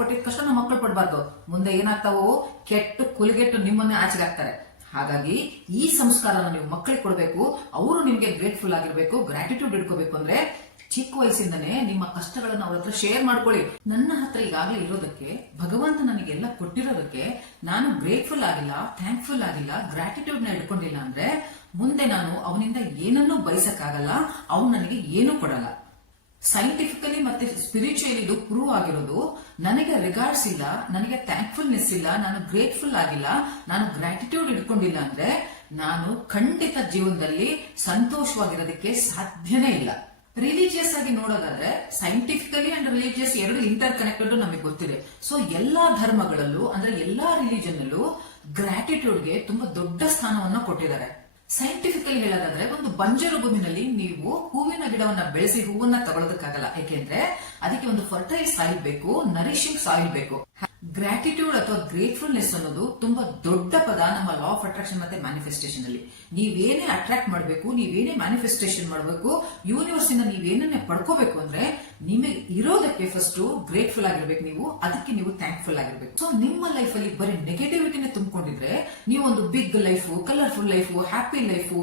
ಪಟ್ಟಿದ ಕಷ್ಟ ನಮ್ಮ ಮಕ್ಕಳು ಪಡಬಾರ್ದು. ಮುಂದೆ ಏನಾಗ್ತಾವೋ ಕೆಟ್ಟು ಕುಲಿಗೆಟ್ಟು ನಿಮ್ಮನ್ನೇ ಆಚೆಗೆ ಹಾಕ್ತಾರೆ. ಹಾಗಾಗಿ ಈ ಸಂಸ್ಕಾರನ ನೀವು ಮಕ್ಕಳಿಗೆ ಕೊಡಬೇಕು. ಅವರು ನಿಮ್ಗೆ ಗ್ರೇಟ್ಫುಲ್ ಆಗಿರ್ಬೇಕು, ಗ್ರಾಟಿಟ್ಯೂಡ್ ಇಟ್ಕೋಬೇಕು. ಅಂದ್ರೆ ಚಿಕ್ಕ ವಯಸ್ಸಿಂದನೇ ನಿಮ್ಮ ಕಷ್ಟಗಳನ್ನ ಅವ್ರ ಹತ್ರ ಶೇರ್ ಮಾಡ್ಕೊಳ್ಳಿ. ನನ್ನ ಹತ್ರ ಈಗಾಗಲೇ ಇರೋದಕ್ಕೆ, ಭಗವಂತ ನನಗೆಲ್ಲ ಕೊಟ್ಟಿರೋದಕ್ಕೆ ನಾನು ಗ್ರೇಟ್ಫುಲ್ ಆಗಿಲ್ಲ, ಥ್ಯಾಂಕ್ಫುಲ್ ಆಗಿಲ್ಲ, ಗ್ರಾಟಿಟ್ಯೂಡ್ ನ ಇಟ್ಕೊಂಡಿಲ್ಲ ಅಂದ್ರೆ ಮುಂದೆ ನಾನು ಅವನಿಂದ ಏನನ್ನೂ ಬಯಸಕ್ಕಾಗಲ್ಲ, ಅವನು ನನಗೆ ಏನೂ ಕೊಡಲ್ಲ. ಸೈಂಟಿಫಿಕಲಿ ಮತ್ತೆ ಸ್ಪಿರಿಚುಯಲಿ ಇದು ಪ್ರೂವ್ ಆಗಿರೋದು. ನನಗೆ ರಿಗಾರ್ಡ್ಸ್ ಇಲ್ಲ, ನನಗೆ ಥ್ಯಾಂಕ್ಫುಲ್ನೆಸ್ ಇಲ್ಲ, ನಾನು ಗ್ರೇಟ್ಫುಲ್ ಆಗಿಲ್ಲ, ನಾನು ಗ್ರಾಟಿಟ್ಯೂಡ್ ಇಟ್ಕೊಂಡಿಲ್ಲ ಅಂದ್ರೆ ನಾನು ಖಂಡಿತ ಜೀವನದಲ್ಲಿ ಸಂತೋಷವಾಗಿರೋದಕ್ಕೆ ಸಾಧ್ಯನೇ ಇಲ್ಲ. ರಿಲಿಜಿಯಸ್ ಆಗಿ ನೋಡೋದಾದ್ರೆ ಸೈಂಟಿಫಿಕಲಿ ಅಂಡ್ ರಿಲಿಜಿಯಸ್ ಎರಡು ಇಂಟರ್ ಕನೆಕ್ಟೆಡ್ ನಮಗೆ ಗೊತ್ತಿದೆ. ಸೊ ಎಲ್ಲಾ ಧರ್ಮಗಳಲ್ಲೂ ಅಂದ್ರೆ ಎಲ್ಲಾ ರಿಲಿಜನ್ ಅಲ್ಲೂ ಗ್ರಾಟಿಟ್ಯೂಡ್ಗೆ ತುಂಬಾ ದೊಡ್ಡ ಸ್ಥಾನವನ್ನ ಕೊಟ್ಟಿದ್ದಾರೆ. ಸೈಂಟಿಫಿಕಲಿ ಹೇಳೋದಾದ್ರೆ ಒಂದು ಬಂಜರು ಭೂಮಿನಲ್ಲಿ ನೀವು ಹೂವಿನ ಗಿಡವನ್ನ ಬೆಳೆಸಿ ಹೂವನ್ನ ತಗೊಳ್ಳೋದಕ್ಕಾಗಲ್ಲ. ಯಾಕೆಂದ್ರೆ ಅದಕ್ಕೆ ಒಂದು ಫರ್ಟೈಲ್ ಸಾಯಿಲ್ ಬೇಕು, ನರಿಶಿಂಗ್ ಸಾಯಿಲ್ ಬೇಕು. ಗ್ರಾಟಿಟ್ಯೂಡ್ ಅಥವಾ ಗ್ರೇಟ್ಫುಲ್ನೆಸ್ ಅನ್ನೋದು ತುಂಬಾ ದೊಡ್ಡ ಪದ ನಮ್ಮ ಲಾ ಆಫ್ ಅಟ್ರಾಕ್ಷನ್ ಮತ್ತೆ ಮ್ಯಾನಿಫೆಸ್ಟೇಷನ್ ಅಲ್ಲಿ. ನೀವೇನೇ ಅಟ್ರಾಕ್ಟ್ ಮಾಡಬೇಕು, ನೀವೇನೇ ಮ್ಯಾನಿಫೆಸ್ಟೇಷನ್ ಮಾಡಬೇಕು, ಯೂನಿವರ್ಸ್ ಇಂದ ನೀವೇನೇ ಪಡ್ಕೋಬೇಕು ಅಂದ್ರೆ ನಿಮಗೆ ಇರೋದಕ್ಕೆ ಫಸ್ಟ್ ಗ್ರೇಟ್ಫುಲ್ ಆಗಿರ್ಬೇಕು, ನೀವು ಅದಕ್ಕೆ ನೀವು ಥ್ಯಾಂಕ್ಫುಲ್ ಆಗಿರ್ಬೇಕು. ಸೊ ನಿಮ್ಮ ಲೈಫ್ ಅಲ್ಲಿ ಬರೀ ನೆಗೆಟಿವಿಟಿನೇ ತುಂಬಿಕೊಂಡಿದ್ರೆ ನೀವು ಒಂದು big life, colourful life, happy life,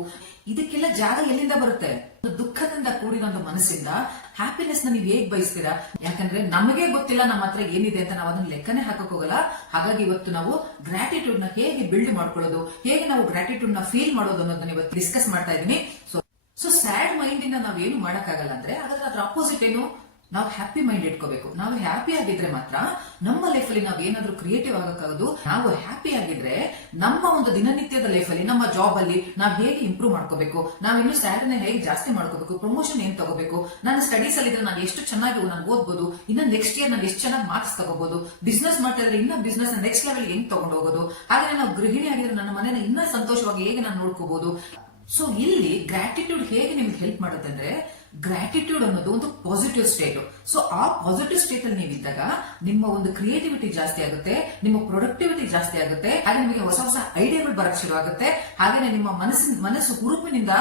ಇದಕ್ಕೆಲ್ಲ ಜಾಗ ಎಲ್ಲಿಂದ ಬರುತ್ತೆ? ದುಃಖದಿಂದ ಕೂಡಿದ ಒಂದು ಮನಸ್ಸಿಂದ ಹ್ಯಾಪಿನೆಸ್ ನ ನೀವು ಹೇಗ್ ಬಯಸ್ತೀರಾ? ಯಾಕಂದ್ರೆ ನಮಗೆ ಗೊತ್ತಿಲ್ಲ ನಮ್ಮ ಹತ್ರ ಏನಿದೆ ಅಂತ ನಾವು ಅದನ್ನ ಲೆಕ್ಕನೇ ಹಾಕಕ್ ಹೋಗಲ್ಲ. ಹಾಗಾಗಿ ಇವತ್ತು ನಾವು ಗ್ರಾಟಿಟ್ಯೂಡ್ ನ ಹೇಗೆ ಬಿಲ್ಡ್ ಮಾಡ್ಕೊಳ್ಳೋದು, ಹೇಗೆ ನಾವು ಗ್ರಾಟಿಟ್ಯೂಡ್ ನ ಫೀಲ್ ಮಾಡೋದು ಅನ್ನೋದನ್ನ ಇವತ್ತು ಡಿಸ್ಕಸ್ ಮಾಡ್ತಾ ಇದ್ದೀನಿ. ಸೊ ಸ್ಯಾಡ್ ಮೈಂಡ್ ಇಂದ ನಾವೇನು ಮಾಡಕ್ಕಾಗಲ್ಲ. ಅಂದ್ರೆ ಹಾಗಾದ್ರೆ ಅದ್ರ ಅಪೋಸಿಟ್ ಏನು? ನಾವು ಹ್ಯಾಪಿ ಮೈಂಡ್ ಇಟ್ಕೋಬೇಕು. ನಾವು ಹ್ಯಾಪಿ ಆಗಿದ್ರೆ ಮಾತ್ರ ನಮ್ಮ ಲೈಫ್ ಅಲ್ಲಿ ನಾವು ಏನಾದ್ರೂ ಕ್ರಿಯೇಟಿವ್ ಆಗಕ್ಕಾಗೋದು. ನಾವು ಹ್ಯಾಪಿ ಆಗಿದ್ರೆ ನಮ್ಮ ಒಂದು ದಿನನಿತ್ಯದ ಲೈಫ್ ಅಲ್ಲಿ, ನಮ್ಮ ಜಾಬ್ ಅಲ್ಲಿ ನಾವ್ ಹೇಗೆ ಇಂಪ್ರೂವ್ ಮಾಡ್ಕೋಬೇಕು, ನಾವಿನ್ನು ಸ್ಯಾಲರಿನ ಹೇಗೆ ಜಾಸ್ತಿ ಮಾಡ್ಕೋಬೇಕು, ಪ್ರಮೋಷನ್ ಏನ್ ತಗೋಬೇಕು, ನನ್ನ ಸ್ಟಡೀಸ್ ಅಲ್ಲಿ ಇದ್ರೆ ನಾನು ಎಷ್ಟು ಚೆನ್ನಾಗಿ ನಾನು ಓದ್ಬೋದು, ಇನ್ನ ನೆಕ್ಸ್ಟ್ ಇಯರ್ ನಾನು ಎಷ್ಟು ಚೆನ್ನಾಗಿ ಮಾರ್ಕ್ಸ್ ತಗೋಬಹುದು, ಬಿಸ್ನೆಸ್ ಮಾಡ್ತಾ ಇದ್ರೆ ಇನ್ನ ಬಿಸ್ನೆಸ್ ನೆಕ್ಸ್ಟ್ ಲೆವೆಲ್ ಹೆಂಗ್ ತಗೊಂಡು ಹೋಗೋದು, ಹಾಗೆ ನಾವು ಗೃಹಿಣಿ ಆಗಿದ್ರೆ ನನ್ನ ಮನೇನ ಇನ್ನ ಸಂತೋಷವಾಗಿ ಹೇಗೆ ನಾನು ನೋಡ್ಕೋಬಹುದು. ಸೊ ಇಲ್ಲಿ ಗ್ರಾಟಿಟ್ಯೂಡ್ ಹೇಗೆ ನಿಮ್ಗೆ ಹೆಲ್ಪ್ ಮಾಡುತ್ತೆ ಅಂದ್ರೆ, ಗ್ರಾಟಿಟ್ಯೂಡ್ ಅನ್ನೋದು ಒಂದು ಪಾಸಿಟಿವ್ ಸ್ಟೇಟ್. ಸೊ ಆ ಪಾಸಿಟಿವ್ ಸ್ಟೇಟ್ ಅಲ್ಲಿ ನೀವಿದ್ದಾಗ ನಿಮ್ಮ ಒಂದು ಕ್ರಿಯೇಟಿವಿಟಿ ಜಾಸ್ತಿ ಆಗುತ್ತೆ, ನಿಮ್ಮ ಪ್ರೊಡಕ್ಟಿವಿಟಿ ಜಾಸ್ತಿ ಆಗುತ್ತೆ, ಹಾಗೆ ನಿಮಗೆ ಹೊಸ ಹೊಸ ಐಡಿಯಾಗಳು ಬರಕ್ ಶುರು ಆಗುತ್ತೆ, ಹಾಗೆ ನಿಮ್ಮ ಮನಸ್ಸು ಹುರುಪಿನಿಂದ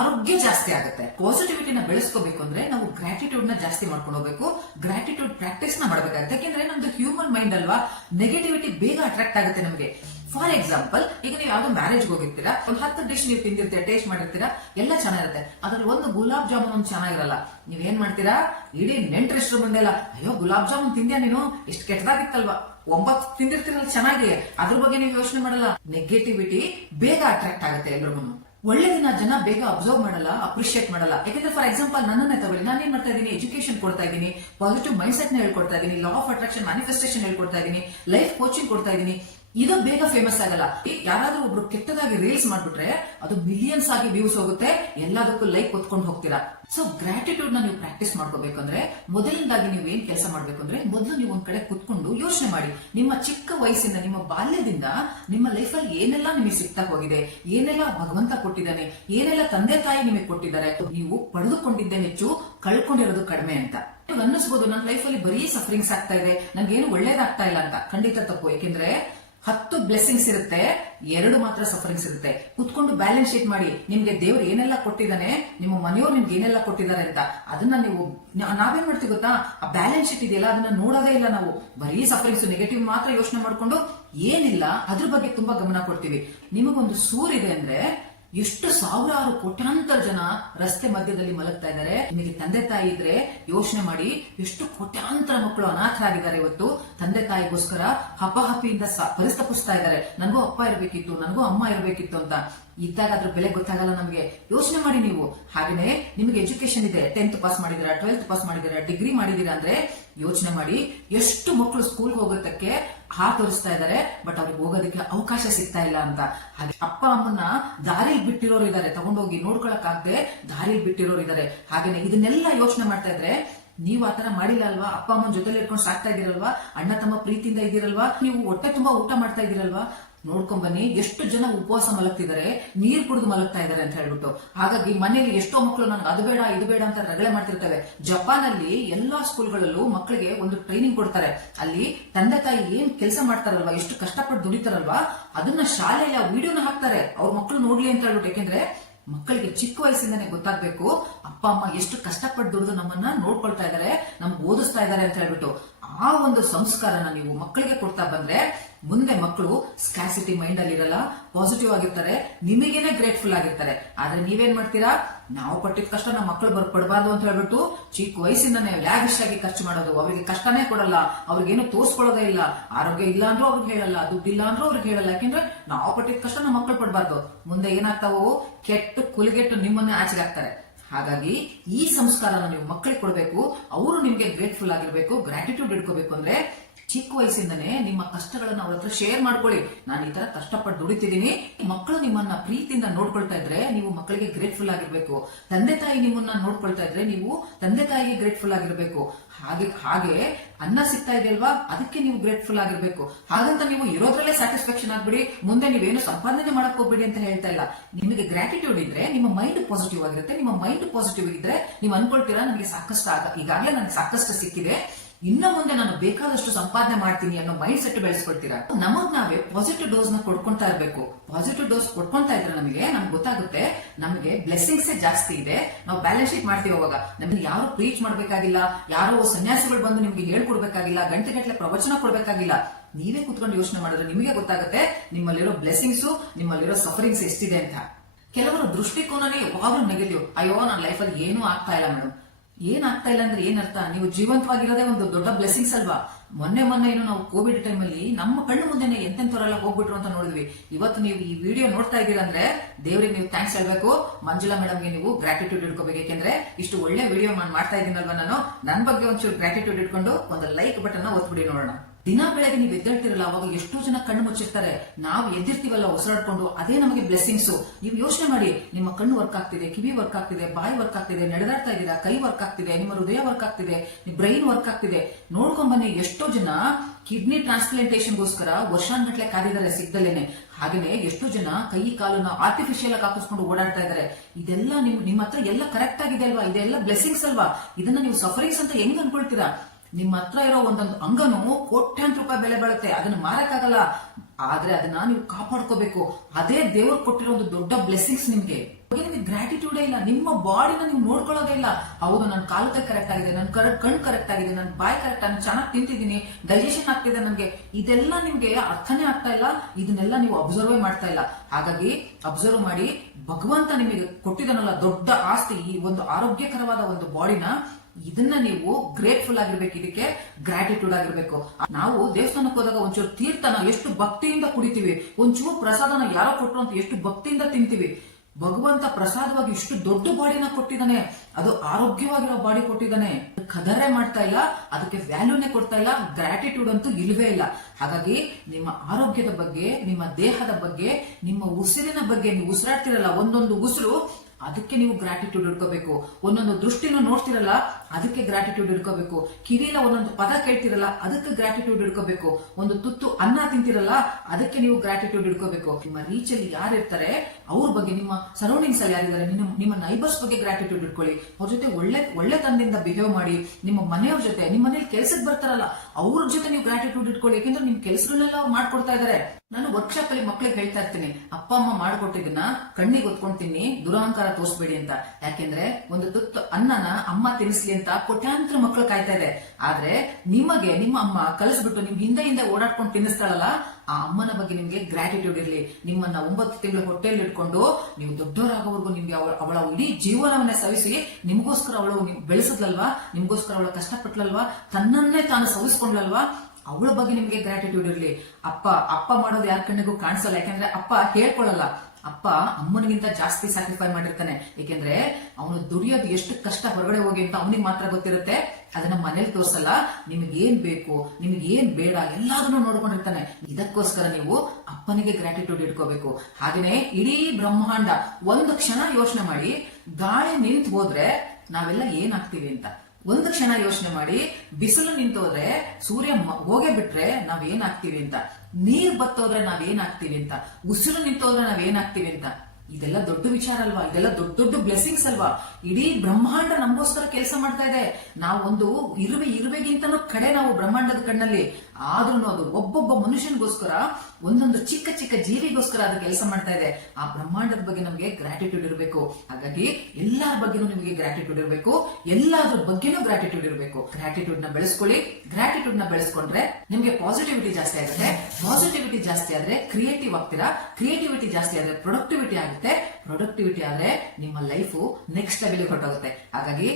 ಆರೋಗ್ಯ ಜಾಸ್ತಿ ಆಗುತ್ತೆ. ಪಾಸಿಟಿವಿಟಿನ ಬೆಳೆಸ್ಕೋಬೇಕು ಅಂದ್ರೆ ನಾವು ಗ್ರಾಟಿಟ್ಯೂಡ್ ನ ಜಾಸ್ತಿ ಮಾಡ್ಕೊಂಡು ಹೋಗ್ಬೇಕು, ಗ್ರಾಟಿಟ್ಯೂಡ್ ಪ್ರಾಕ್ಟೀಸ್ ನ ಮಾಡಬೇಕಾಗುತ್ತೆ. ಯಾಕೆಂದ್ರೆ ನಮ್ದು ಹ್ಯೂಮನ್ ಮೈಂಡ್ ಅಲ್ವಾ, ನೆಗೆಟಿವಿಟಿ ಬೇಗ ಅಟ್ರಾಕ್ಟ್ ಆಗುತ್ತೆ ನಮಗೆ. ಫಾರ್ ಎಕ್ಸಾಂಪಲ್, ಈಗ ನೀವು ಯಾವ್ದೋ ಮ್ಯಾರೇಜ್ ಹೋಗಿರ್ತೀರಾ, ಒಂದು 10 ಡಿಶ್ ನೀವು ತಿಂದಿರ್ತೀರಾ, ಟೇಸ್ಟ್ ಮಾಡಿರ್ತೀರಾ, ಎಲ್ಲ ಚೆನ್ನಾಗಿರುತ್ತೆ. ಅದ್ರಲ್ಲಿ ಒಂದು ಗುಲಾಬ್ ಜಾಮೂನ್ ಒಂದು ಚೆನ್ನಾಗಿರಲ್ಲ. ನೀವೇನ್ ಮಾಡ್ತೀರಾ? ಇಡೀ ನೆಂಟರೆಷ್ಟು ಬಂದೆಲ್ಲ, ಅಯ್ಯೋ ಗುಲಾಬ್ ಜಾಮೂನ್ ತಿಂದ್ಯಾ ನೀನು, ಎಷ್ಟು ಕೆಟ್ಟದಾಗಿತ್ತಲ್ವಾ, 9 ತಿಂದಿರ್ತೀರಲ್ಲ ಚೆನ್ನಾಗಿ, ಅದ್ರ ಬಗ್ಗೆ ನೀವು ಯೋಚನೆ ಮಾಡಲ್ಲ. ನೆಗೆಟಿವಿಟಿ ಬೇಗ ಅಟ್ರಾಕ್ಟ್ ಆಗುತ್ತೆ ಎಲ್ರಿಗೂ. ಒಳ್ಳೆದಿನ ಜನ ಬೇಗ ಅಬ್ಸರ್ವ್ ಮಾಡಲ್ಲ, ಅಪ್ರಿಶಿಯೇಟ್ ಮಾಡಲ್ಲ. ಯಾಕಂದ್ರೆ ಫಾರ್ ಎಕ್ಸಾಂಪಲ್ ನನ್ನನ್ನೇ ತಗೊಳ್ಳಿ, ನಾನೇನ್ ಮಾಡ್ತಾ ಇದ್ದೀನಿ, ಎಜುಕೇಶನ್ ಕೊಡ್ತಾ ಇದ್ದೀನಿ, ಪಾಸಿಟಿವ್ ಮೈಂಡ್ ಸೆಟ್ ನ ಹೇಳ್ಕೊಡ್ತಾ ಇದ್ದೀನಿ, ಲಾ ಆಫ್ ಅಟ್ರಾಕ್ಷನ್ ಮ್ಯಾನಿಫೆಸ್ಟೇಷನ್ ಹೇಳ್ಕೊಡ್ತಾ ಇದ್ದೀನಿ, ಲೈಫ್ ಕೋಚಿಂಗ್ ಕೊಡ್ತಾ ಇದ್ದೀನಿ. ಇದು ಬೇಗ ಫೇಮಸ್ ಆಗಲ್ಲ. ಯಾರಾದ್ರೂ ಒಬ್ರು ಕೆಟ್ಟದಾಗಿ ರೀಲ್ಸ್ ಮಾಡ್ಬಿಟ್ರೆ ಅದು ಮಿಲಿಯನ್ಸ್ ಆಗಿ ವ್ಯೂಸ್ ಹೋಗುತ್ತೆ, ಎಲ್ಲದಕ್ಕೂ ಲೈಕ್ ಕೊತ್ಕೊಂಡು ಹೋಗ್ತೀರಾ. ಸೊ ಗ್ರಾಟಿಟ್ಯೂಡ್ ನ ನೀವು ಪ್ರಾಕ್ಟೀಸ್ ಮಾಡ್ಕೋಬೇಕಂದ್ರೆ ಮೊದಲನೇದಾಗಿ ನೀವು ಏನ್ ಕೆಲಸ ಮಾಡ್ಬೇಕು ಅಂದ್ರೆ, ಮೊದಲು ನೀವು ಒಂದ್ ಕಡೆ ಕುತ್ಕೊಂಡು ಯೋಚನೆ ಮಾಡಿ, ನಿಮ್ಮ ಚಿಕ್ಕ ವಯಸ್ಸಿಂದ, ನಿಮ್ಮ ಬಾಲ್ಯದಿಂದ ನಿಮ್ಮ ಲೈಫ್ ಅಲ್ಲಿ ಏನೆಲ್ಲ ನಿಮಗೆ ಸಿಗ್ತಾ ಹೋಗಿದೆ, ಏನೆಲ್ಲ ಭಗವಂತ ಕೊಟ್ಟಿದ್ದಾನೆ, ಏನೆಲ್ಲ ತಂದೆ ತಾಯಿ ನಿಮಗೆ ಕೊಟ್ಟಿದ್ದಾರೆ, ನೀವು ಪಡೆದುಕೊಂಡಿದ್ದೇ ಹೆಚ್ಚು, ಕಳ್ಕೊಂಡಿರೋದು ಕಡಿಮೆ ಅಂತ ಅನ್ನಿಸ್ಬೋದು. ನನ್ನ ಲೈಫ್ ಅಲ್ಲಿ ಬರೀ ಸಫರಿಂಗ್ಸ್ ಆಗ್ತಾ ಇದೆ, ನನ್ಗೇನು ಒಳ್ಳೇದಾಗ್ತಾ ಇಲ್ಲ ಅಂತ. ಖಂಡಿತ ತಪ್ಪು. ಯಾಕೆಂದ್ರೆ 10 ಬ್ಲೆಸ್ಸಿಂಗ್ಸ್ ಇರುತ್ತೆ, 2 ಮಾತ್ರ ಸಫರಿಂಗ್ಸ್ ಇರುತ್ತೆ. ಕುತ್ಕೊಂಡು ಬ್ಯಾಲೆನ್ಸ್ ಶೀಟ್ ಮಾಡಿ, ನಿಮ್ಗೆ ದೇವ್ರು ಏನೆಲ್ಲ ಕೊಟ್ಟಿದ್ದಾನೆ, ನಿಮ್ಮ ಮನೆಯವ್ರು ನಿಮ್ಗೆ ಏನೆಲ್ಲ ಕೊಟ್ಟಿದ್ದಾರೆ ಅಂತ ಅದನ್ನ ನೀವು, ನಾವೇನ್ ಮಾಡ್ತೀವಿ ಗೊತ್ತಾ, ಆ ಬ್ಯಾಲೆನ್ಸ್ ಶೀಟ್ ಇದೆಯಲ್ಲ ಅದನ್ನ ನೋಡೋದೇ ಇಲ್ಲ ನಾವು. ಬರೀ ಸಫರಿಂಗ್ಸ್, ನೆಗೆಟಿವ್ ಮಾತ್ರ ಯೋಚನೆ ಮಾಡ್ಕೊಂಡು ಏನಿಲ್ಲ ಅದ್ರ ಬಗ್ಗೆ ತುಂಬಾ ಗಮನ ಕೊಡ್ತೀವಿ. ನಿಮಗೊಂದು ಸೂರಿದೆ ಅಂದ್ರೆ ಎಷ್ಟು ಸಾವಿರಾರು ಕೋಟ್ಯಾಂತರ ಜನ ರಸ್ತೆ ಮಧ್ಯದಲ್ಲಿ ಮಲಗ್ತಾ ಇದ್ದಾರೆ. ನಿಮಗೆ ತಂದೆ ತಾಯಿ ಇದ್ರೆ ಯೋಚನೆ ಮಾಡಿ, ಎಷ್ಟು ಕೋಟ್ಯಾಂತರ ಮಕ್ಕಳು ಅನಾಥರಾಗಿದ್ದಾರೆ. ಇವತ್ತು ತಂದೆ ತಾಯಿಗೋಸ್ಕರ ಹಪಹಪಿಯಿಂದ ಪರಿತಪಿಸ್ತಾ ಇದ್ದಾರೆ, ನನಗೂ ಅಪ್ಪ ಇರಬೇಕಿತ್ತು, ನನಗೂ ಅಮ್ಮ ಇರಬೇಕಿತ್ತು ಅಂತ. ಇದ್ದಾಗ ಅದ್ರ ಬೆಲೆ ಗೊತ್ತಾಗಲ್ಲ ನಮಗೆ. ಯೋಚನೆ ಮಾಡಿ ನೀವು. ಹಾಗೇನೆ ನಿಮಗೆ ಎಜುಕೇಶನ್ ಇದೆ, 10th ಪಾಸ್ ಮಾಡಿದಿರಾ, 12th ಪಾಸ್ ಮಾಡಿದಿರಾ, ಡಿಗ್ರಿ ಮಾಡಿದಿರಾ ಅಂದ್ರೆ ಯೋಚನೆ ಮಾಡಿ, ಎಷ್ಟು ಮಕ್ಕಳು ಸ್ಕೂಲ್ ಹೋಗೋದಕ್ಕೆ ತೋರಿಸ್ತಾ ಇದ್ದಾರೆ, ಬಟ್ ಅವ್ರಿಗೆ ಹೋಗೋದಕ್ಕೆ ಅವಕಾಶ ಸಿಗ್ತಾ ಇಲ್ಲ ಅಂತ. ಹಾಗೆ ಅಪ್ಪ ಅಮ್ಮನ ದಾರಿಲಿ ಬಿಟ್ಟಿರೋರು ಇದ್ದಾರೆ, ತಗೊಂಡೋಗಿ ನೋಡ್ಕೊಳಕ್ ಆಗದೆ ದಾರಿಲಿ ಬಿಟ್ಟಿರೋರು ಇದ್ದಾರೆ. ಹಾಗೇನೆ ಇದನ್ನೆಲ್ಲ ಯೋಚನೆ ಮಾಡ್ತಾ ಇದ್ರೆ, ನೀವು ಆತರ ಮಾಡಿಲ್ಲ ಅಲ್ವಾ, ಅಪ್ಪ ಅಮ್ಮನ ಜೊತೆಲಿ ಇಟ್ಕೊಂಡು ಸಾಕ್ತಾ ಇದೀರಲ್ವಾ, ಅಣ್ಣ ತಮ್ಮ ಪ್ರೀತಿಯಿಂದ ಇದ್ದೀರಲ್ವಾ, ನೀವು ಹೊಟ್ಟೆ ತುಂಬಾ ಊಟ ಮಾಡ್ತಾ ಇದೀರಲ್ವಾ, ನೋಡ್ಕೊಂಡ್ ಬನ್ನಿ. ಎಷ್ಟು ಜನ ಉಪವಾಸ ಮಲಗ್ತಿದ್ದಾರೆ, ನೀರ್ ಕುಡಿದು ಮಲಗ್ತಾ ಇದಾರೆ ಅಂತ ಹೇಳ್ಬಿಟ್ಟು. ಹಾಗಾಗಿ ಮನೆಯಲ್ಲಿ ಎಷ್ಟೋ ಮಕ್ಕಳು ನನಗೆ ಅದು ಬೇಡ ಇದು ಬೇಡ ಅಂತ ರಗಳೆ ಮಾಡ್ತಿರ್ತವೆ. ಜಪಾನ್ ಅಲ್ಲಿ ಎಲ್ಲಾ ಸ್ಕೂಲ್ಗಳಲ್ಲೂ ಮಕ್ಕಳಿಗೆ ಒಂದು ಟ್ರೈನಿಂಗ್ ಕೊಡ್ತಾರೆ. ಅಲ್ಲಿ ತಂದೆ ತಾಯಿ ಏನ್ ಕೆಲಸ ಮಾಡ್ತಾರಲ್ವಾ, ಎಷ್ಟು ಕಷ್ಟಪಟ್ಟು ದುಡಿತಾರಲ್ವಾ, ಅದನ್ನ ಶಾಲೆಯಲ್ಲಿ ಆ ವಿಡಿಯೋನ ಹಾಕ್ತಾರೆ, ಅವ್ರ ಮಕ್ಕಳು ನೋಡ್ಲಿ ಅಂತ ಹೇಳ್ಬಿಟ್ಟು. ಯಾಕೆಂದ್ರೆ ಮಕ್ಕಳಿಗೆ ಚಿಕ್ಕ ವಯಸ್ಸಿಂದಾನೆ ಗೊತ್ತಾಗ್ಬೇಕು, ಅಪ್ಪ ಅಮ್ಮ ಎಷ್ಟು ಕಷ್ಟಪಟ್ಟು ದುಡಿದು ನಮ್ಮನ್ನ ನೋಡ್ಕೊಳ್ತಾ ಇದಾರೆ, ನಮ್ಗೆ ಓದಿಸ್ತಾ ಇದಾರೆ ಅಂತ ಹೇಳ್ಬಿಟ್ಟು. ಆ ಒಂದು ಸಂಸ್ಕಾರನ ನೀವು ಮಕ್ಕಳಿಗೆ ಕೊಡ್ತಾ ಬಂದ್ರೆ ಮುಂದೆ ಮಕ್ಕಳು ಸ್ಕ್ಯಾಸಿಟಿ ಮೈಂಡ್ ಅಲ್ಲಿ ಇರಲ್ಲ, ಪಾಸಿಟಿವ್ ಆಗಿರ್ತಾರೆ, ನಿಮಗೇನೆ ಗ್ರೇಟ್ಫುಲ್ ಆಗಿರ್ತಾರೆ. ಆದ್ರೆ ನೀವೇನ್ ಮಾಡ್ತೀರಾ, ನಾವು ಪಟ್ಟಿದ ಕಷ್ಟ ನಮ್ಮ ಮಕ್ಕಳು ಪಡಬಾರ್ದು ಅಂತ ಹೇಳ್ಬಿಟ್ಟು ಚಿಕ್ಕ ವಯಸ್ಸಿಂದಾನೆ ಲ್ಯಾವಿಶ್ ಆಗಿ ಖರ್ಚು ಮಾಡೋದು, ಅವರಿಗೆ ಕಷ್ಟನೇ ಕೊಡಲ್ಲ, ಅವ್ರಿಗೇನು ತೋರ್ಸ್ಕೊಳ್ಳೋದೇ ಇಲ್ಲ, ಆರೋಗ್ಯ ಇಲ್ಲ ಅಂದ್ರೂ ಅವ್ರಿಗೆ ಹೇಳಲ್ಲ, ದುಡ್ಡು ಇಲ್ಲ ಅಂದ್ರೂ ಅವ್ರಿಗೆ ಹೇಳಲ್ಲ. ಯಾಕೆಂದ್ರೆ ನಾವು ಪಟ್ಟಿದ ಕಷ್ಟ ನಮ್ಮ ಮಕ್ಕಳು ಪಡಬಾರ್ದು. ಮುಂದೆ ಏನಾಗ್ತಾವೋ ಕೆಟ್ಟು ಕುಲಿಗೆಟ್ಟು ನಿಮ್ಮನ್ನೇ ಆಚೆಗೆ ಹಾಕ್ತಾರೆ. ಹಾಗಾಗಿ ಈ ಸಂಸ್ಕಾರನ ನೀವು ಮಕ್ಕಳಿಗೆ ಕೊಡಬೇಕು, ಅವರು ನಿಮ್ಗೆ ಗ್ರೇಟ್ಫುಲ್ ಆಗಿರ್ಬೇಕು, ಗ್ರಾಟಿಟ್ಯೂಡ್ ಇಟ್ಕೋಬೇಕು. ಅಂದ್ರೆ ಚಿಕ್ಕ ವಯಸ್ಸಿಂದನೇ ನಿಮ್ಮ ಕಷ್ಟಗಳನ್ನ ಅವ್ರ ಹತ್ರ ಶೇರ್ ಮಾಡ್ಕೊಳ್ಳಿ. ನಾನು ಈ ತರ ಕಷ್ಟಪಟ್ಟು ದುಡಿತಿದ್ದೀನಿ. ಮಕ್ಕಳು ನಿಮ್ಮನ್ನ ಪ್ರೀತಿಯಿಂದ ನೋಡ್ಕೊಳ್ತಾ ಇದ್ರೆ ನೀವು ಮಕ್ಕಳಿಗೆ ಗ್ರೇಟ್ಫುಲ್ ಆಗಿರ್ಬೇಕು. ತಂದೆ ತಾಯಿ ನಿಮ್ಮನ್ನ ನೋಡ್ಕೊಳ್ತಾ ಇದ್ರೆ ನೀವು ತಂದೆ ತಾಯಿಗೆ ಗ್ರೇಟ್ಫುಲ್ ಆಗಿರ್ಬೇಕು. ಹಾಗೆ ಅನ್ನ ಸಿಗ್ತಾ ಇದೆಯಲ್ವಾ, ಅದಕ್ಕೆ ನೀವು ಗ್ರೇಟ್ಫುಲ್ ಆಗಿರ್ಬೇಕು. ಹಾಗಂತ ನೀವು ಇರೋದ್ರಲ್ಲೇ ಸ್ಯಾಟಿಸ್ಫ್ಯಾಕ್ಷನ್ ಆಗ್ಬಿಡಿ, ಮುಂದೆ ನೀವೇನು ಸಂಪಾದನೆ ಮಾಡಕ್ ಹೋಗ್ಬಿಡಿ ಅಂತ ಹೇಳ್ತಾ ಇಲ್ಲ. ನಿಮಗೆ ಗ್ರಾಟಿಟ್ಯೂಡ್ ಇದ್ರೆ ನಿಮ್ಮ ಮೈಂಡ್ ಪಾಸಿಟಿವ್ ಆಗಿರುತ್ತೆ. ನಿಮ್ಮ ಮೈಂಡ್ ಪಾಸಿಟಿವ್ ಇದ್ರೆ ನೀವು ಅನ್ಕೊಳ್ತೀರಾ, ನನಗೆ ಸಾಕಷ್ಟು ಈಗಾಗಲೇ ನನಗೆ ಸಾಕಷ್ಟು ಸಿಕ್ಕಿದೆ, ಇನ್ನು ಮುಂದೆ ನಾನು ಬೇಕಾದಷ್ಟು ಸಂಪಾದನೆ ಮಾಡ್ತೀನಿ ಅನ್ನೋ ಮೈಂಡ್ ಸೆಟ್ ಬೆಳೆಸ್ಕೊಳ್ತೀರಾ. ನಮಗ್ ನಾವೇ ಪಾಸಿಟಿವ್ ಡೋಸ್ ನ ಕೊಡ್ಕೊಂತಾ ಇರ್ಬೇಕು. ಪಾಸಿಟಿವ್ ಡೋಸ್ ಕೊಡ್ಕೊಂತಾ ಇದ್ರೆ ನಮ್ಗೆ ಗೊತ್ತಾಗುತ್ತೆ ನಮಗೆ ಬ್ಲೆಸ್ಸಿಂಗ್ಸ್ ಜಾಸ್ತಿ ಇದೆ. ನಾವು ಬ್ಯಾಲೆನ್ಸ್ ಶೀಟ್ ಮಾಡ್ತೀವಿ. ಅವಾಗ ನಮ್ಗೆ ಯಾರು ಪ್ರೀಚ್ ಮಾಡ್ಬೇಕಾಗಿಲ್ಲ, ಯಾರೋ ಸನ್ಯಾಸಿಗಳು ಬಂದು ನಿಮ್ಗೆ ಹೇಳ್ಕೊಡ್ಬೇಕಾಗಿಲ್ಲ, ಗಂಟೆಗಟ್ಟಲೆ ಪ್ರವಚನ ಕೊಡ್ಬೇಕಾಗಿಲ್ಲ. ನೀವೇ ಕುತ್ಕೊಂಡು ಯೋಚನೆ ಮಾಡಿದ್ರೆ ನಿಮಗೆ ಗೊತ್ತಾಗುತ್ತೆ ನಿಮ್ಮಲ್ಲಿರೋ ಬ್ಲೆಸ್ಸಿಂಗ್ಸ್, ನಿಮ್ಮಲ್ಲಿರೋ ಸಫರಿಂಗ್ಸ್ ಎಷ್ಟಿದೆ ಅಂತ. ಕೆಲವರು ದೃಷ್ಟಿಕೋನನೇ ಯಾವಾಗಲೂ ನೆಗೆಟಿವ್. ಅಯ್ಯೋ ನನ್ನ ಲೈಫಲ್ಲಿ ಏನೂ ಆಗ್ತಾ ಇಲ್ಲ ಮೇಡಮ್. ಏನಾಗ್ತಾ ಇಲ್ಲ ಅಂದ್ರೆ ಏನರ್ಥ, ನೀವು ಜೀವಂತವಾಗಿರೋದೇ ಒಂದು ದೊಡ್ಡ ಬ್ಲೆಸ್ಸಿಂಗ್ಸ್ ಅಲ್ವಾ. ಮೊನ್ನೆ ಏನು ನಾವು ಕೋವಿಡ್ ಟೈಮ್ ಅಲ್ಲಿ ನಮ್ಮ ಕಣ್ಣು ಮುಂದೆನೆ ಎಂತೆಂತವರೆಲ್ಲ ಹೋಗ್ಬಿಟ್ರು ಅಂತ ನೋಡಿದ್ವಿ. ಇವತ್ತು ನೀವು ಈ ವಿಡಿಯೋ ನೋಡ್ತಾ ಇದ್ದೀರಾ ಅಂದ್ರೆ ದೇವರಿಗೆ ನೀವು ಥ್ಯಾಂಕ್ಸ್ ಹೇಳ್ಬೇಕು. ಮಂಜುಳಾ ಮೇಡಮ್ಗೆ ನೀವು ಗ್ರಾಟಿಟ್ಯೂಡ್ ಇಟ್ಕೋಬೇಕು. ಯಾಕೆಂದ್ರೆ ಇಷ್ಟು ಒಳ್ಳೆ ವಿಡಿಯೋ ಮಾಡ್ತಾ ಇದ್ದೀನಲ್ವಾ ನಾನು, ನನ್ನ ಬಗ್ಗೆ ಒಂಚೂರು ಗ್ರಾಟಿಟ್ಯೂಡ್ ಇಟ್ಕೊಂಡು ಒಂದು ಲೈಕ್ ಬಟನ್ ಒತ್ಬಿಡಿ ನೋಡೋಣ. ದಿನ ಬೆಳಗ್ಗೆ ನೀವು ಎದ್ದೇಳ್ತಿರಲ್ಲ, ಅವಾಗ ಎಷ್ಟೋ ಜನ ಕಣ್ಣು ಮುಚ್ಚಿರ್ತಾರೆ. ನಾವು ಎದ್ದಿರ್ತೀವಲ್ಲ ಉಸಿರಾಡ್ಕೊಂಡು, ಅದೇ ನಮಗೆ ಬ್ಲೆಸ್ಸಿಂಗ್ಸ್. ನೀವು ಯೋಚನೆ ಮಾಡಿ, ನಿಮ್ಮ ಕಣ್ಣು ವರ್ಕ್ ಆಗ್ತಿದೆ, ಕಿವಿ ವರ್ಕ್ ಆಗ್ತಿದೆ, ಬಾಯಿ ವರ್ಕ್ ಆಗ್ತಿದೆ, ನಡೆದಾಡ್ತಾ ಇದ್ದೀರಾ, ಕೈ ವರ್ಕ್ ಆಗ್ತಿದೆ, ನಿಮ್ಮ ಹೃದಯ ವರ್ಕ್ ಆಗ್ತಿದೆ, ನಿಮ್ಮ ಬ್ರೈನ್ ವರ್ಕ್ ಆಗ್ತಿದೆ. ನೋಡ್ಕೊಂಡ್ ಬನ್ನಿ, ಎಷ್ಟೋ ಜನ ಕಿಡ್ನಿ ಟ್ರಾನ್ಸ್ಪ್ಲಾಂಟೇಶನ್ಗೋಸ್ಕರ ವರ್ಷಾನ್ಗಟ್ಲೆ ಕಾದಿದ್ದಾರೆ ಸಿಗ್ದಲೇನೆ. ಹಾಗೇನೆ ಎಷ್ಟೋ ಜನ ಕೈ ಕಾಲನ್ನ ಆರ್ಟಿಫಿಷಿಯಲ್ ಆಗಿ ಹಾಕಿಸ್ಕೊಂಡು ಓಡಾಡ್ತಾ ಇದ್ದಾರೆ. ಇದೆಲ್ಲ ನಿಮ್ಮ ಹತ್ರ ಎಲ್ಲ ಕರೆಕ್ಟ್ ಆಗಿದೆ ಅಲ್ವಾ, ಇದೆಲ್ಲ ಬ್ಲೆಸ್ಸಿಂಗ್ಸ್ ಅಲ್ವಾ. ಇದನ್ನ ನೀವು ಸಫರಿಂಗ್ಸ್ ಅಂತ ಹೆಂಗ್ ಅನ್ಕೊಳ್ತೀರಾ? ನಿಮ್ಮ ಹತ್ರ ಇರೋ ಒಂದೊಂದು ಅಂಗನು ಕೋಟ್ಯಾಂತರ ರೂಪಾಯಿ ಬೆಲೆ ಬಾಳುತ್ತೆ, ಅದನ್ನ ಮಾರಕ್ಕಾಗಲ್ಲ. ಆದ್ರೆ ಅದನ್ನ ನೀವು ಕಾಪಾಡ್ಕೋಬೇಕು. ಅದೇ ದೇವ್ರು ಕೊಟ್ಟಿರೋ ಒಂದು ದೊಡ್ಡ ಬ್ಲೆಸ್ಸಿಂಗ್ಸ್ ನಿಮ್ಗೆ. ನಿಮ್ಗೆ ಗ್ರಾಟಿಟ್ಯೂಡೇ ಇಲ್ಲ, ನಿಮ್ಮ ಬಾಡಿನ ನೀವು ನೋಡ್ಕೊಳ್ಳೋದೇ ಇಲ್ಲ. ಹೌದು, ನನ್ನ ಕಾಲು ಕೈ ಕರೆಕ್ಟ್ ಆಗಿದೆ, ನನ್ನ ಕಣ್ ಕರೆಕ್ಟ್ ಆಗಿದೆ, ನನ್ನ ಬಾಯಿ ಕರೆಕ್ಟ್, ನಾನು ಚೆನ್ನಾಗಿ ತಿಂತಿದ್ದೀನಿ, ಡೈಜೆಷನ್ ಆಗ್ತಿದೆ ನನಗೆ, ಇದೆಲ್ಲ ನಿಮ್ಗೆ ಅರ್ಥನೇ ಆಗ್ತಾ ಇಲ್ಲ. ಇದನ್ನೆಲ್ಲ ನೀವು ಅಬ್ಸರ್ವ್ ಮಾಡ್ತಾ ಇಲ್ಲ. ಹಾಗಾಗಿ ಅಬ್ಸರ್ವ್ ಮಾಡಿ, ಭಗವಂತ ನಿಮಗೆ ಕೊಟ್ಟಿದನಲ್ಲ ದೊಡ್ಡ ಆಸ್ತಿ, ಈ ಒಂದು ಆರೋಗ್ಯಕರವಾದ ಒಂದು ಬಾಡಿನ, ಇದನ್ನ ನೀವು ಗ್ರೇಟ್ಫುಲ್ ಆಗಿರ್ಬೇಕು. ಇದಕ್ಕೆ ಗ್ರಾಟಿಟ್ಯೂಡ್ ಆಗಿರ್ಬೇಕು. ನಾವು ದೇವಸ್ಥಾನಕ್ಕೆ ಹೋದಾಗ ಒಂಚೂರು ತೀರ್ಥನ ಎಷ್ಟು ಭಕ್ತಿಯಿಂದ ಕುಡಿತೀವಿ, ಒಂಚೂರು ಪ್ರಸಾದನ ಯಾರೋ ಕೊಟ್ಟರು ಅಂತ ಎಷ್ಟು ಭಕ್ತಿಯಿಂದ ತಿಂತೀವಿ. ಭಗವಂತ ಪ್ರಸಾದವಾಗಿ ಇಷ್ಟು ದೊಡ್ಡ ಬಾಡಿನ ಕೊಟ್ಟಿದ್ದಾನೆ, ಅದು ಆರೋಗ್ಯವಾಗಿರೋ ಬಾಡಿ ಕೊಟ್ಟಿದ್ದಾನೆ. ಕದರೇ ಮಾಡ್ತಾ ಇಲ್ಲ, ಅದಕ್ಕೆ ವ್ಯಾಲ್ಯೂನೇ ಕೊಡ್ತಾ ಇಲ್ಲ, ಗ್ರಾಟಿಟ್ಯೂಡ್ ಅಂತೂ ಇಲ್ವೇ ಇಲ್ಲ. ಹಾಗಾಗಿ ನಿಮ್ಮ ಆರೋಗ್ಯದ ಬಗ್ಗೆ, ನಿಮ್ಮ ದೇಹದ ಬಗ್ಗೆ, ನಿಮ್ಮ ಉಸಿರಿನ ಬಗ್ಗೆ, ನೀವು ಉಸಿರಾಡ್ತಿರಲ್ಲ ಒಂದೊಂದು ಉಸಿರು, ಅದಕ್ಕೆ ನೀವು ಗ್ರಾಟಿಟ್ಯೂಡ್ ಇಟ್ಕೋಬೇಕು. ಒಂದೊಂದು ದೃಷ್ಟಿನ ನೋಡ್ತಿರಲ್ಲ, ಅದಕ್ಕೆ ಗ್ರಾಟಿಟ್ಯೂಡ್ ಇಟ್ಕೋಬೇಕು. ಕಿವಿಲ ಒಂದೊಂದು ಪದ ಕೇಳ್ತಿರಲ್ಲ, ಅದಕ್ಕೆ ಗ್ರಾಟಿಟ್ಯೂಡ್ ಇಟ್ಕೋಬೇಕು. ಒಂದು ತುತ್ತು ಅನ್ನ ತಿಂತಿರಲ್ಲ, ಅದಕ್ಕೆ ನೀವು ಗ್ರಾಟಿಟ್ಯೂಡ್ ಇಟ್ಕೋಬೇಕು. ನಿಮ್ಮ ರೀಚ್ ಅಲ್ಲಿ ಯಾರಿರ್ತಾರೆ ಅವ್ರ ಬಗ್ಗೆ, ನಿಮ್ಮ ಸರೌಂಡಿಂಗ್ಸ್ ಅಲ್ಲಿ ಯಾರಿದ್ದಾರೆ, ನಿಮ್ಮ ನೈಬರ್ಸ್ ಬಗ್ಗೆ ಗ್ರಾಟಿಟ್ಯೂಡ್ ಇಟ್ಕೊಳ್ಳಿ. ಅವ್ರ ಜೊತೆ ಒಳ್ಳೆ ತಂದಿಂದ ಬಿಹೇವ್ ಮಾಡಿ. ನಿಮ್ಮ ಮನೆಯವ್ರ ಜೊತೆ, ನಿಮ್ಮ ಮನೇಲಿ ಕೆಲ್ಸಕ್ಕೆ ಬರ್ತಾರಲ್ಲ ಅವ್ರ ಜೊತೆ ನೀವು ಗ್ರಾಟಿಟ್ಯೂಡ್ ಇಟ್ಕೊಳ್ಳಿ. ಯಾಕೆಂದ್ರೆ ನಿಮ್ ಕೆಲಸಗಳನ್ನೆಲ್ಲ ಅವ್ರು ಮಾಡ್ಕೊಡ್ತಾ ಇದಾರೆ. ನಾನು ವರ್ಕ್ಶಾಪ್ ಅಲ್ಲಿ ಮಕ್ಳಿಗೆ ಹೇಳ್ತಾ ಇರ್ತೀನಿ, ಅಪ್ಪ ಅಮ್ಮ ಮಾಡ್ಕೊಟ್ಟಿದ್ದನ್ನ ಕಣ್ಣಿಗೆ ಒತ್ಕೊಂತೀನಿ, ದುರಹಂಕಾರ ತೋರಿಸ್ಬೇಡಿ ಅಂತ. ಯಾಕೆಂದ್ರೆ ಒಂದು ತುತ್ತು ಅನ್ನನ ಅಮ್ಮ ತಿನ್ನಿಸ್ಲಿ ಅಂತ ಕೋಟ್ಯಾಂತರ ಮಕ್ಕಳು ಕಾಯ್ತಾ ಇದೆ. ಆದ್ರೆ ನಿಮಗೆ ನಿಮ್ಮ ಅಮ್ಮ ಕಲಿಸ್ಬಿಟ್ಟು ನಿಮ್ ಹಿಂದೆ ಓಡಾಡ್ಕೊಂಡು ತಿನ್ನಿಸ್ತಾಳಲ್ಲ, ಆ ಅಮ್ಮನ ಬಗ್ಗೆ ನಿಮ್ಗೆ ಗ್ರಾಟಿಟ್ಯೂಡ್ ಇರ್ಲಿ. ನಿಮ್ಮನ್ನ 9 ತಿಂಗಳು ಹೊಟ್ಟೆಯಲ್ಲಿ ಇಟ್ಕೊಂಡು ನೀವು ದೊಡ್ಡವರಾಗೋವರೆಗೂ ನಿಮ್ಗೆ ಅವಳ ಇಡೀ ಜೀವನವನ್ನೇ ಸವಿಸಿ ನಿಮ್ಗೋಸ್ಕರ ಅವಳು ಬೆಳೆಸದ್ಲಲ್ವಾ, ನಿಮ್ಗೋಸ್ಕರ ಅವಳು ಕಷ್ಟಪಟ್ಲಲ್ವಾ, ತನ್ನನ್ನೇ ತಾನು ಸವಿಸ್ಕೊಂಡ್ಲಲ್ವಾ, ಅವಳ ಬಗ್ಗೆ ನಿಮ್ಗೆ ಗ್ರಾಟಿಟ್ಯೂಡ್ ಇರ್ಲಿ. ಅಪ್ಪ ಮಾಡೋದು ಯಾರ ಕಣ್ಣಿಗೂ ಕಾಣಿಸಲ್ಲ. ಯಾಕಂದ್ರೆ ಅಪ್ಪ ಹೇಳ್ಕೊಳ್ಳಲ್ಲ. ಅಪ್ಪ ಅಮ್ಮನಿಗಿಂತ ಜಾಸ್ತಿ ಸ್ಯಾಕ್ರಿಫೈ ಮಾಡಿರ್ತಾನೆ. ಏಕೆಂದ್ರೆ ಅವನು ದುಡಿಯೋದು ಎಷ್ಟು ಕಷ್ಟ ಹೊರಗಡೆ ಹೋಗಿ ಅಂತ ಅವನಿಗೆ ಮಾತ್ರ ಗೊತ್ತಿರುತ್ತೆ. ಅದನ್ನ ಮನೇಲಿ ತೋರ್ಸಲ್ಲ. ನಿಮ್ಗೇನ್ ಬೇಕು, ನಿಮ್ಗೇನ್ ಬೇಡ, ಎಲ್ಲಾದನ್ನು ನೋಡ್ಕೊಂಡಿರ್ತಾನೆ. ಇದಕ್ಕೋಸ್ಕರ ನೀವು ಅಪ್ಪನಿಗೆ ಗ್ರಾಟಿಟ್ಯೂಡ್ ಇಟ್ಕೋಬೇಕು. ಹಾಗೇನೆ ಇಡೀ ಬ್ರಹ್ಮಾಂಡ ಒಂದು ಕ್ಷಣ ಯೋಚನೆ ಮಾಡಿ, ಗಾಳಿ ನಿಂತು ಹೋದ್ರೆ ನಾವೆಲ್ಲ ಏನಾಗ್ತೀವಿ ಅಂತ. ಒಂದು ಕ್ಷಣ ಯೋಚನೆ ಮಾಡಿ, ಬಿಸಿಲು ನಿಂತೋದ್ರೆ, ಸೂರ್ಯ ಹೋಗೇ ಬಿಟ್ರೆ ನಾವೇನಾಗ್ತೀವಿ ಅಂತ, ನೀರ್ ಬತ್ತೋದ್ರೆ ನಾವೇನಾಗ್ತೀವಿ ಅಂತ, ಉಸಿರು ನಿಂತೋದ್ರೆ ನಾವೇನಾಗ್ತೀವಿ ಅಂತ. ಇದೆಲ್ಲ ದೊಡ್ಡ ವಿಚಾರ ಅಲ್ವಾ, ಇದೆಲ್ಲ ದೊಡ್ಡ ಬ್ಲೆಸ್ಸಿಂಗ್ಸ್ ಅಲ್ವಾ. ಇಡೀ ಬ್ರಹ್ಮಾಂಡ ನಮಗೋಸ್ಕರ ಕೆಲಸ ಮಾಡ್ತಾ ಇದೆ. ನಾವೊಂದು ಇರುವೆಗಿಂತನೂ ಕಡೆ ನಾವು ಬ್ರಹ್ಮಾಂಡದ ಕಣ್ಣಲ್ಲಿ. ಆದ್ರೂ ಅದು ಒಬ್ಬೊಬ್ಬ ಮನುಷ್ಯನಿಗೋಸ್ಕರ, ಒಂದೊಂದು ಚಿಕ್ಕ ಚಿಕ್ಕ ಜೀವಿಗೋಸ್ಕರ ಅದು ಕೆಲಸ ಮಾಡ್ತಾ ಇದೆ. ಆ ಬ್ರಹ್ಮಾಂಡದ ಬಗ್ಗೆ ನಮಗೆ ಗ್ರಾಟಿಟ್ಯೂಡ್ ಇರಬೇಕು. ಹಾಗಾಗಿ ಎಲ್ಲರ ಬಗ್ಗೆನೂ ನಿಮಗೆ ಗ್ರಾಟಿಟ್ಯೂಡ್ ಇರಬೇಕು, ಎಲ್ಲಾದ್ರ ಬಗ್ಗೆನೂ ಗ್ರಾಟಿಟ್ಯೂಡ್ ಇರಬೇಕು. ಗ್ರಾಟಿಟ್ಯೂಡ್ ನ ಬೆಳೆಸ್ಕೊಳ್ಳಿ. ಗ್ರಾಟಿಟ್ಯೂಡ್ ನ ಬೆಳೆಸ್ಕೊಂಡ್ರೆ ನಿಮ್ಗೆ ಪಾಸಿಟಿವಿಟಿ ಜಾಸ್ತಿ ಆಗುತ್ತೆ. ಪಾಸಿಟಿವಿಟಿ ಜಾಸ್ತಿ ಆದ್ರೆ ಕ್ರಿಯೇಟಿವ್ ಆಗ್ತೀರಾ. ಕ್ರಿಯೇಟಿವಿಟಿ ಜಾಸ್ತಿ ಆದ್ರೆ ಪ್ರೊಡಕ್ಟಿವಿಟಿ ಆಗುತ್ತೆ. ಪ್ರೊಡಕ್ಟಿವಿಟಿ ಆದ್ರೆ ನಿಮ್ಮ ಲೈಫ್ ನೆಕ್ಸ್ಟ್ ಲೆವೆಲ್ ಹೊರಟೋಗುತ್ತೆ. ಹಾಗಾಗಿ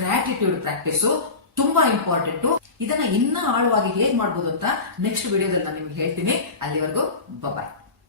ಗ್ರಾಟಿಟ್ಯೂಡ್ ಪ್ರಾಕ್ಟೀಸ್ ತುಂಬಾ ಇಂಪಾರ್ಟೆಂಟ್. ಇದನ್ನ ಇನ್ನ ಆಳವಾಗಿ ಹೇಗ್ ಮಾಡ್ಬೋದು ಅಂತ ನೆಕ್ಸ್ಟ್ ವಿಡಿಯೋದಲ್ಲಿ ನಾನು ನಿಮ್ಗೆ ಹೇಳ್ತೀನಿ. ಅಲ್ಲಿವರೆಗೂ ಬಾಯ್.